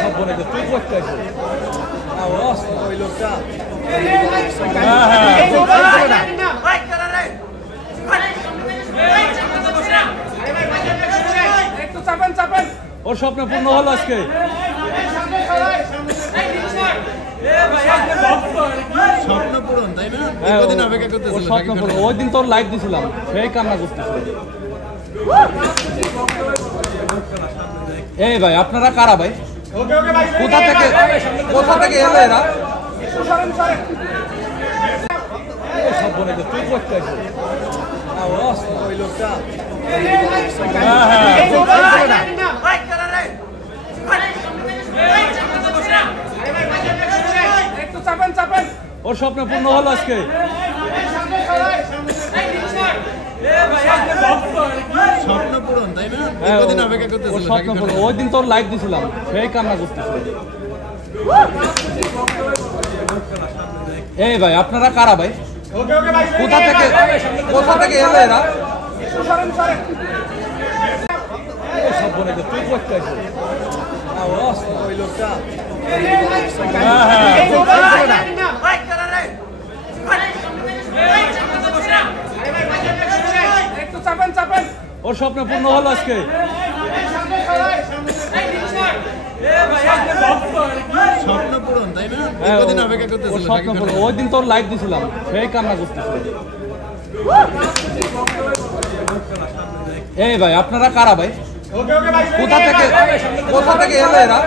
সব বলে দে, তুই করতে আসো। ওই লোকটা ওর স্বপ্ন পূর্ণ হলো আজকে। স্বপ্ন পূরণ, তাই না? কতদিন অপেক্ষা করতেছিল? ওর স্বপ্ন পূরণ। ওই দিন তোর লাইভ দিছিলাম, সেই কান্না করতেছিল। এই ভাই, আপনারা কারা ভাই? কোথা থেকে এলো এরা? সব বলে দে, তুই করতে আসো। ওই লোকটা ওর স্বপ্ন পূর্ণ হলো আজকে। স্বপ্ন পূরণ, তাই না? কতদিন অপেক্ষা ওর করতেছিল? স্বপ্ন পূরণ। ওই দিন তোর লাইভ দিছিলাম, সেই কান্না করতেছিল। এই ভাই, আপনারা কারা ভাই? কোথা থেকে এলো এরা? সব বলে দে, তুই করতে আসো। ওই লোকটা ওর স্বপ্ন পূর্ণ হলো আজকে। স্বপ্ন পূরণ, তাই না? কতদিন অপেক্ষা ওর করতেছিল? স্বপ্ন পূরণ। ওই দিন তোর লাইভ দিছিলাম, সেই কান্না করতেছিল। এই ভাই, আপনারা কারা ভাই? কোথা থেকে এলো এরা?